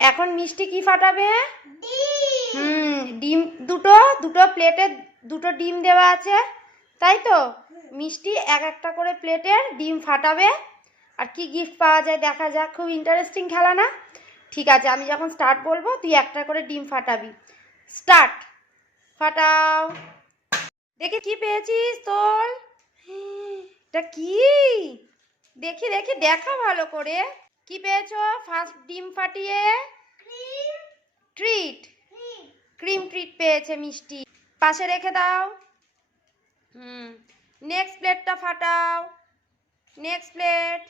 এখন মিষ্টি কি ফাটাবে? হুম ডিম দুটো দুটো প্লেটে দুটো ডিম দেওয়া আছে তাই তো? মিষ্টি এক একটা করে প্লেটের ডিম ফাটাবে। আর কি গিফট পাওয়া যায় দেখা যাক খুব ইন্টারেস্টিং খেলা না? ঠিক আছে আমি যখন স্টার্ট বলব তুই একটা করে ডিম ফাটাবি। স্টার্ট ফাটাও। দেখি কি পেয়েছিস তোর? এটা কি? দেখি দেখি দেখা ভালো করে। কি পেয়েছ? ফার্স্ট ডিম ফাটিয়ে ট্রিট। ক্রিম। ট্রিট পেয়েছে মিষ্টি। পাশে রেখে দাও। হুম। নেক্সট প্লেটটা ফাটাও। Next plate.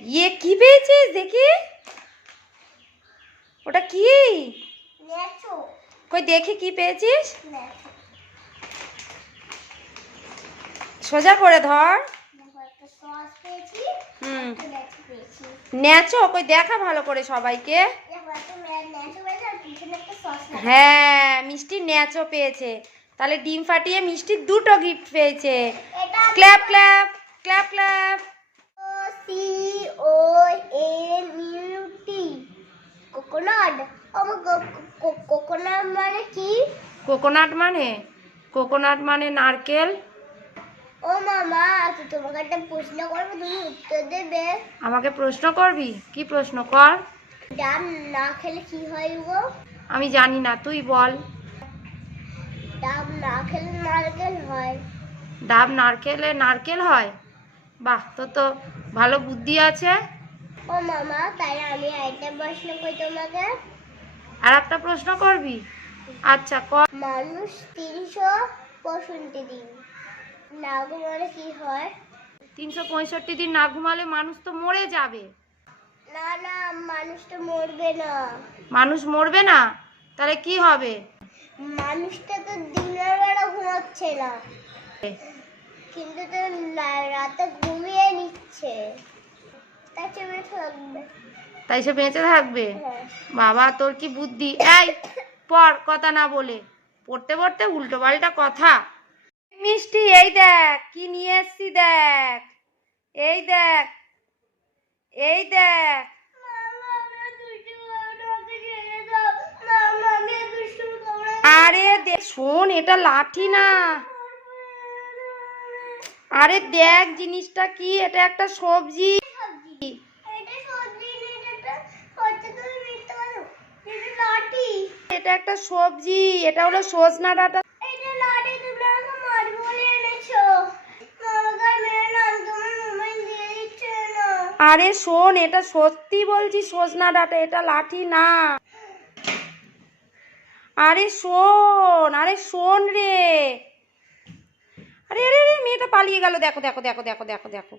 ইয়ে কি পেয়েছিস দেখি? ওটা কি? কই দেখি কি পেয়েছিস? সোজা করে ধর। ন্যাচো কই দেখা ভালো করে সবাইকে। হ্যাঁ মিষ্টি ন্যাচো পেয়েছে। তাহলে ডিম ফাটিয়ে মিষ্টি দুটো গিফট পেয়েছে। Clap clap clap clap. C O N U T coconut coconut মানে কি? কোকোনাট মানে? কোকোনাট মানে নারকেল। ও মামা তো তোমাকে একটা প্রশ্ন করব তুমি উত্তর দেবে? আমাকে প্রশ্ন করবি? কি প্রশ্ন কর? ডাব না খেলে কি হয় গো? আমি জানি না তুই বল। ডাব না খেলে নারকেল হয়। ডাব নারকেলে নারকেল হয়? বাহ তো তো ভালো বুদ্ধি আছে। ও মামা তাই আমি একটা প্রশ্ন করি তোমাকে। আর একটা প্রশ্ন করবি? আচ্ছা কর মানুষ তিনশো পঁয়ষট্টি দিন। না ঘুমালে কি হয়? তিনশো পঁয়ষট্টি দিন না ঘুমালে মানুষ তো মরে যাবে। না না মানুষ তো মরবে না। মানুষ মরবে না? তাহলে কি হবে? মানুষটা তো দিনের বেলা ঘুমাচ্ছে না। কিন্তু তো রাতে ঘুমিয়ে নিচ্ছে। তাই চেপে থাকবে। তাই সে বেঁচে থাকবে? হ্যাঁ। বাবা তোর কি বুদ্ধি? এই পর কথা না বলে। পড়তে পড়তে উল্টো পাল্টা কথা মিষ্টি এই দেখ, কি নিয়ে এসছি দেখ। এই দেখ এই দেখ। আরে দেখ শোন, এটা লাঠি না। আরে দেখ, জিনিসটা কি? এটা একটা সবজি। এটা একটা সবজি, এটা হলো সজনা ডাঁটা। আরে শোন, এটা সত্যি বলছি, সজনা ডাটা, এটা লাঠি না। আরে শোন আরে শোন রে। আরে আরে আরে, মেয়েটা পালিয়ে গেল। দেখো দেখো দেখো দেখো দেখো দেখো।